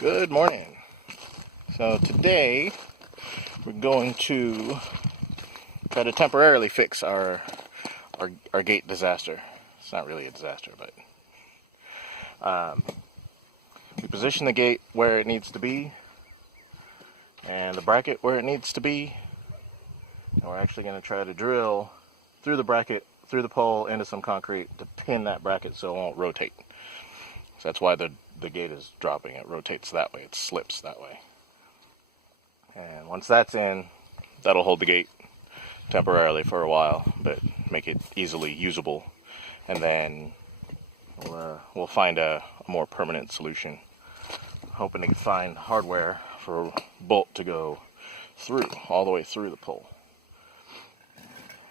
Good morning. So today we're going to try to temporarily fix our gate disaster. It's not really a disaster, but we position the gate where it needs to be and the bracket where it needs to be, and we're actually going to try to drill through the bracket, through the pole, into some concrete to pin that bracket so it won't rotate. So that's why the gate is dropping. It rotates that way. It slips that way. And once that's in, that'll hold the gate temporarily for a while, but make it easily usable. And then we'll find a more permanent solution. Hoping to find hardware for a bolt to go through, all the way through the pole,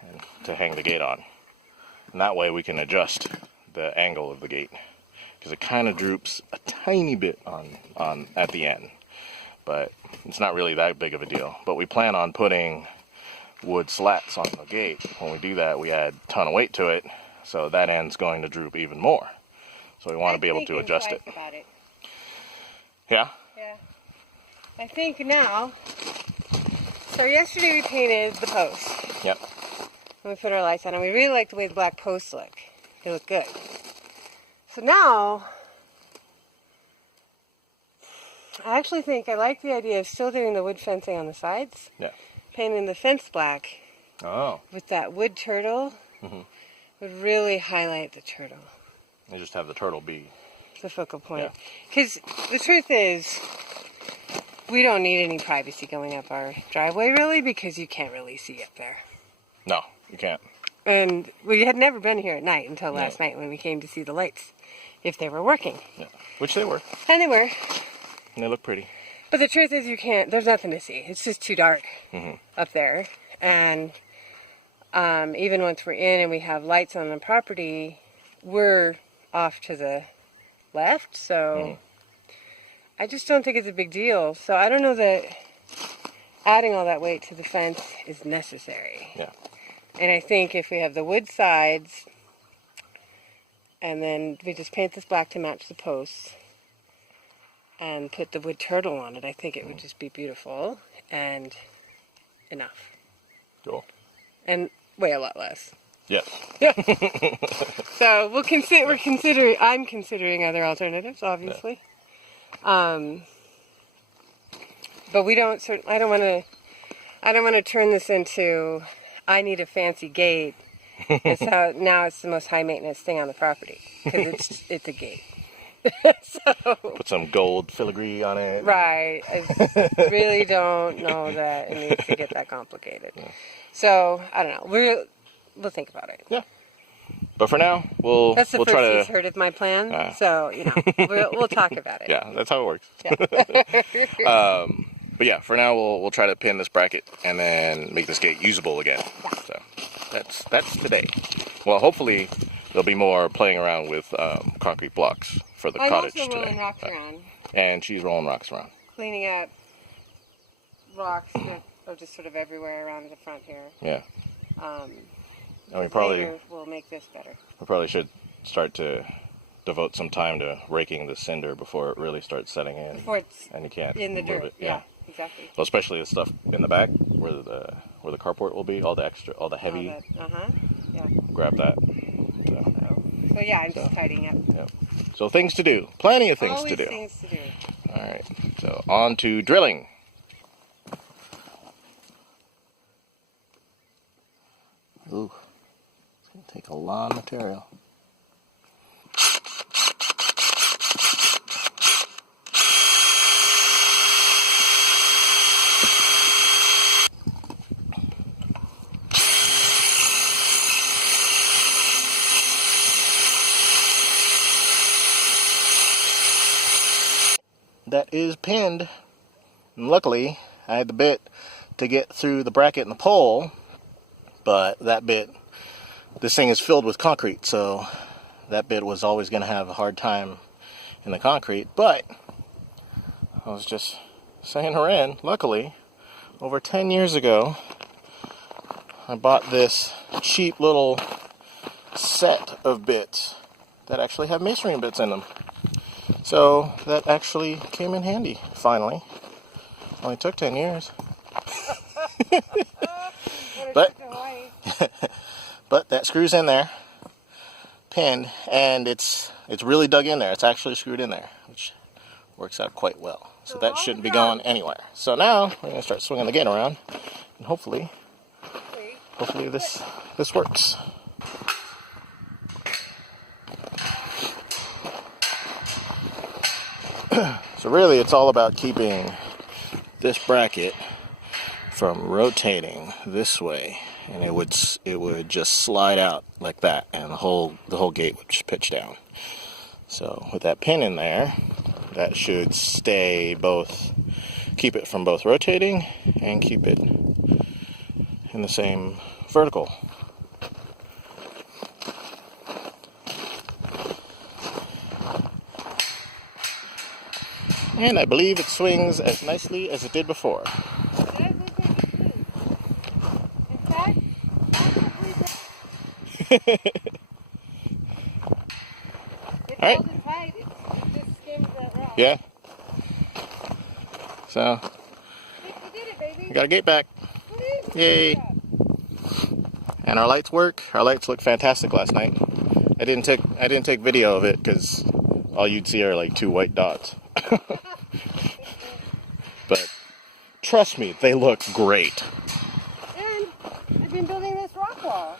and to hang the gate on. And that way we can adjust the angle of the gate, because it kind of droops a tiny bit on at the end, but it's not really that big of a deal. But we plan on putting wood slats on the gate. When we do that, we add a ton of weight to it, so that end's going to droop even more. So we want to be able to adjust it. About it. Yeah? Yeah. I think now, so yesterday we painted the post. Yep. And we put our lights on, and we really like the way the black posts look. They look good. So now, I actually think I like the idea of still doing the wood fencing on the sides. Yeah. Painting the fence black. Oh. With that wood turtle. Mm-hmm. Would really highlight the turtle. And just have the turtle be the focal point. Because the truth is, we don't need any privacy going up our driveway, really, because you can't really see up there. No, you can't. And we had never been here at night until last night when we came to see the lights, if they were working. Yeah, which they were. And they were. And they look pretty. But the truth is, you can't, there's nothing to see. It's just too dark up there. And even once we're in and we have lights on the property, we're off to the left, so I just don't think it's a big deal. So I don't know that adding all that weight to the fence is necessary. Yeah. And I think if we have the wood sides, and then we just paint this black to match the posts, and put the wood turtle on it, I think it would just be beautiful and enough. Cool. And weigh a lot less. Yes. So I'm considering other alternatives, obviously. Yeah. But I don't want to turn this into, I need a fancy gate. And so now it's the most high maintenance thing on the property, because it's a gate. So, put some gold filigree on it. Right. I really don't know that it needs to get that complicated. Yeah. So I don't know. We'll think about it. Yeah. But for now, we'll that's the we'll first try to. he's heard of my plan. So we'll talk about it. Yeah, that's how it works. Yeah. But yeah, for now we'll try to pin this bracket and then make this gate usable again. Yeah. So that's today. Well, hopefully there'll be more playing around with concrete blocks for the cottage today. I'm also rolling rocks around. And she's rolling rocks around. Cleaning up rocks that are just sort of everywhere around the front here. Yeah. And we'll make this better. We probably should start to devote some time to raking the cinder before it really starts setting in. Before it's and you can't in the move dirt. it. Yeah, exactly. Well, especially the stuff in the back where the carport will be, all the heavy. Yeah. Grab that. So yeah, I'm just tidying up. Yep. So things to do. Plenty of things to do. Things to do. All right. So on to drilling. Ooh. It's going to take a lot of material. That is pinned, and luckily I had the bit to get through the bracket and the pole, but this thing is filled with concrete, so that bit was always going to have a hard time in the concrete. But I was just saying her in, luckily over 10 years ago I bought this cheap little set of bits that actually have masonry bits in them. So that actually came in handy, finally. Only took 10 years. But, but that screw's in there, pinned, and it's really dug in there. It's actually screwed in there, which works out quite well. So that shouldn't be going anywhere. So now we're going to start swinging the gate around, and hopefully this works. So really, it's all about keeping this bracket from rotating this way, and it would just slide out like that, and the whole gate would just pitch down. So with that pin in there, that should keep it from both rotating and keep it in the same vertical. And I believe it swings as nicely as it did before. All right. Yeah. So, we got a gate back. Yay. And our lights work. Our lights look fantastic last night. I didn't take video of it because all you'd see are like 2 white dots. But trust me, they look great. And I've been building this rock wall.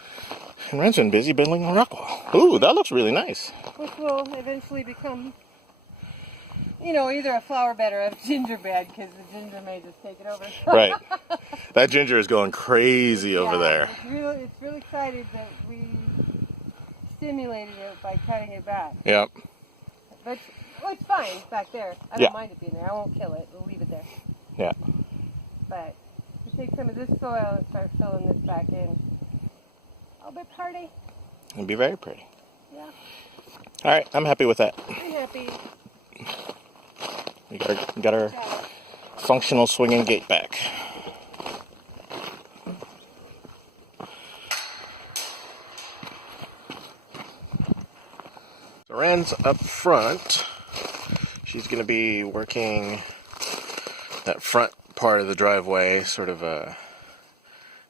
And Ren's been busy building a rock wall. Ooh, that looks really nice. Which will eventually become, either a flower bed or a ginger bed, because the ginger may just take it over. Right. That ginger is going crazy over there. It's really excited that we stimulated it by cutting it back. Yep. But it's fine back there. I don't mind it being there. I won't kill it. We'll leave it there. Yeah. But if we take some of this soil and start filling this back in, I'll be pretty. It'll be very pretty. Yeah. All right, I'm happy with that. I'm happy. We got our functional swinging gate back. So Ren's up front. She's going to be working that front part of the driveway, sort of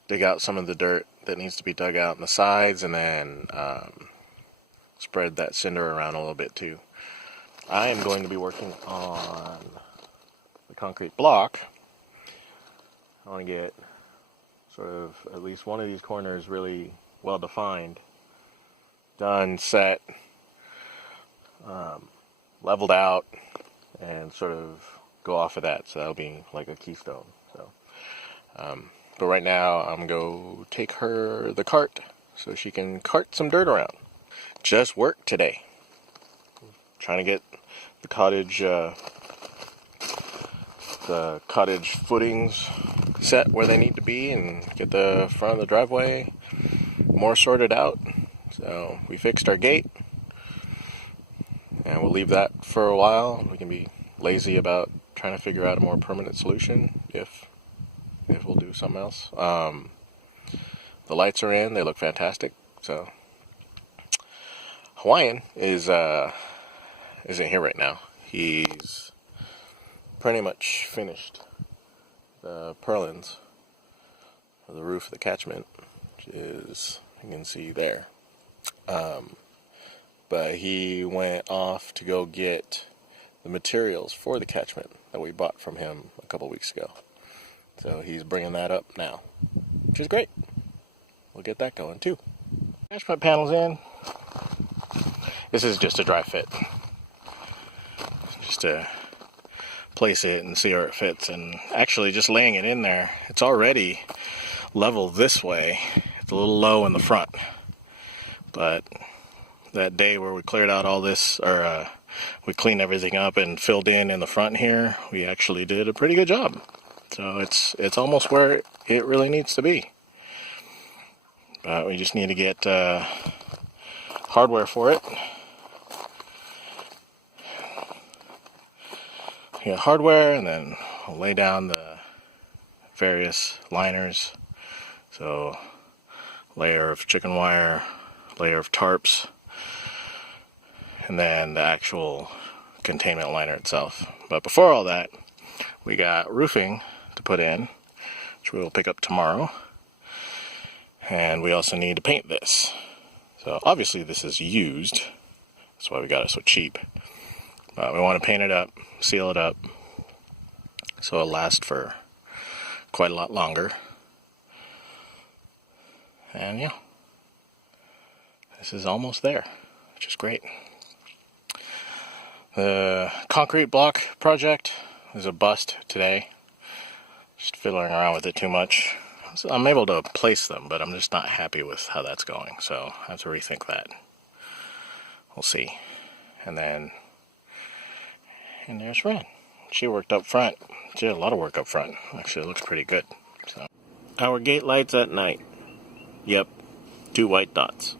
dig out some of the dirt that needs to be dug out on the sides, and then spread that cinder around a little bit too. I am going to be working on the concrete block. I want to get sort of at least one of these corners really well defined, done, set, leveled out, and sort of go off of that. So that'll be like a keystone. So, but right now I'm going to take her the cart so she can cart some dirt around. Just work today. Trying to get the cottage footings set where they need to be and get the front of the driveway more sorted out. So we fixed our gate, and we'll leave that for a while. We can be lazy about trying to figure out a more permanent solution if we'll do something else. The lights are in. They look fantastic. So Hawaiian isn't here right now. He's pretty much finished the purlins for the roof of the catchment, which is, you can see there. But he went off to go get the materials for the catchment that we bought from him a couple weeks ago. So he's bringing that up now, which is great. We'll get that going too. Catchment panels in. This is just a dry fit. Just to place it and see where it fits. And actually just laying it in there, it's already level this way. It's a little low in the front. But that day where we cleared out all this, or we cleaned everything up and filled in the front here, we actually did a pretty good job. So it's almost where it really needs to be. But we just need to get hardware for it. Get hardware, and then I'll lay down the various liners. So layer of chicken wire, layer of tarps, and then the actual containment liner itself. But before all that, we got roofing to put in, which we will pick up tomorrow. And we also need to paint this. So obviously this is used. That's why we got it so cheap. But we want to paint it up, seal it up, so it'll last for quite a lot longer. And yeah, this is almost there, which is great. The concrete block project is a bust today. Just fiddling around with it too much. So I'm able to place them, but I'm just not happy with how that's going. So I have to rethink that. We'll see. And there's Ren. She worked up front. She did a lot of work up front. Actually, it looks pretty good. So our gate lights at night. Yep, 2 white dots.